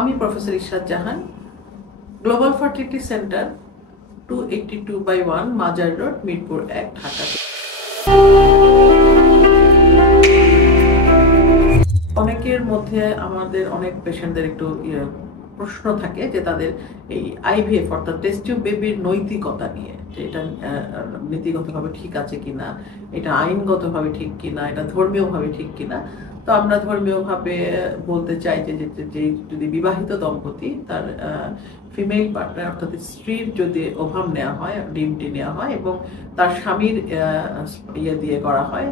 আমি প্রফেসর ইশরাত জাহান, global fertility centre 282/1 মাজার road, Mirpur 1, Dhaka. অনেকের মধ্যে আমাদের অনেক পেশেন্টদের একটু প্রশ্ন থাকে যে তাদের এই আইভিএফ অর্থাৎ টেস্ট টিউব বেবির নৈতিকতা নিয়ে, যে এটা নীতিগতভাবে ঠিক আছে কিনা, এটা আইনগতভাবে ঠিক কিনা, এটা ধর্মীয়ভাবে ঠিক কিনা। তো আমরা ধর্মীয়ভাবে বলতে চাই যে যদি বিবাহিত দম্পতি তার ফিমেল পার্টনার অর্থাৎ স্ত্রীর যদি ওভাম নেওয়া হয়, ডিমটি নেওয়া হয় এবং তার স্বামীর দিয়ে করা হয়,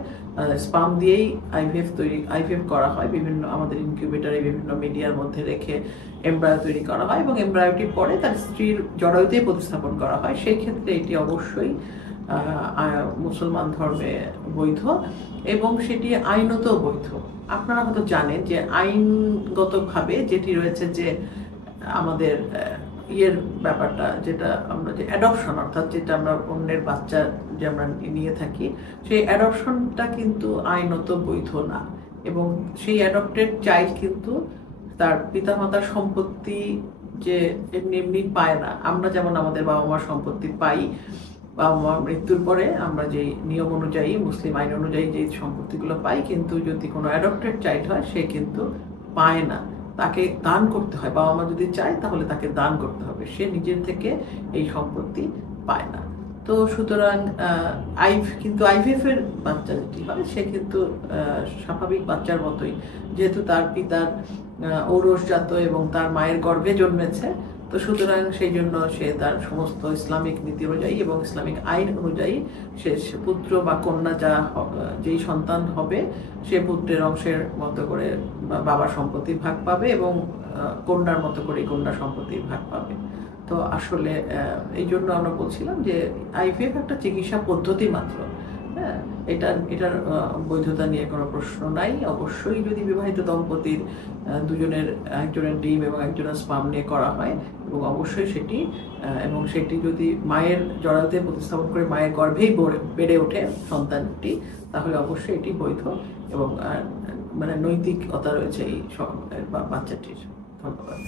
স্পাম দিয়েই আইভিএফ করা হয়, বিভিন্ন আমাদের ইনকিউবেটরে বিভিন্ন মিডিয়ার মধ্যে রেখে এমব্রায়ো তৈরি করা হয় এবং এমব্রায়োটি পরে তার স্ত্রীর জরায়ুতেই প্রতিস্থাপন করা হয়, সেই ক্ষেত্রে এটি অবশ্যই মুসলমান ধর্মে বৈধ এবং সেটি আইনত বৈধ। আপনারা হয়তো জানেন যে আইনগতভাবে যেটি রয়েছে যে আমাদের ব্যাপারটা, যেটা আমরা যে অ্যাডপশন অর্থাৎ যেটা আমরা অন্যের বাচ্চা যে আমরা নিয়ে থাকি, সেই অ্যাডপশনটা কিন্তু আইনত বৈধ না এবং সেই অ্যাডপ্টেড চাইল্ড কিন্তু তার পিতামাতার সম্পত্তি যে এমনি এমনি পায় না। আমরা যেমন আমাদের বাবা মার সম্পত্তি পাই, বাবা মার মৃত্যুর পরে আমরা যে নিয়ম অনুযায়ী, মুসলিম আইন অনুযায়ী যে সম্পত্তিগুলো পাই, কিন্তু যদি কোনো অ্যাডপ্টেড চাইল্ড হয় সে কিন্তু পায় না, তাকে দান করতে হয়। বাবা মা যদি চায় তাহলে তাকে দান করতে হবে, সে নিজের থেকে এই সম্পত্তি পায় না। তো সুতরাং কিন্তু আইভিএফ এর বাচ্চা যেটি হয় সে কিন্তু স্বাভাবিক বাচ্চার মতোই, যেহেতু তার পিতার ঔরসজাত এবং তার মায়ের গর্ভে জন্মেছে, তো সুতরাং সেই জন্য সে তার সমস্ত ইসলামিক নীতি অনুযায়ী এবং ইসলামিক আইন অনুযায়ী সে পুত্র বা কন্যা যেই সন্তান হবে সে পুত্রের অংশের মতো করে বাবার সম্পত্তির ভাগ পাবে এবং কন্যার মতো করে কন্যার সম্পত্তির ভাগ পাবে। তো আসলে এই জন্য আমরা বলছিলাম যে আইভিএফ একটা চিকিৎসা পদ্ধতি মাত্র। হ্যাঁ, এটার বৈধতা নিয়ে কোনো প্রশ্ন নাই। অবশ্যই যদি বিবাহিত দম্পতির একজনের ডিম এবং একজনের স্পাম নিয়ে করা হয় এবং অবশ্যই সেটি যদি মায়ের জরায়ুতে প্রতিস্থাপন করে মায়ের গর্ভেই বেড়ে ওঠে সন্তানটি, তাহলে অবশ্যই এটি বৈধ এবং মানে নৈতিকতা রয়েছে এই বাচ্চাটির। ধন্যবাদ।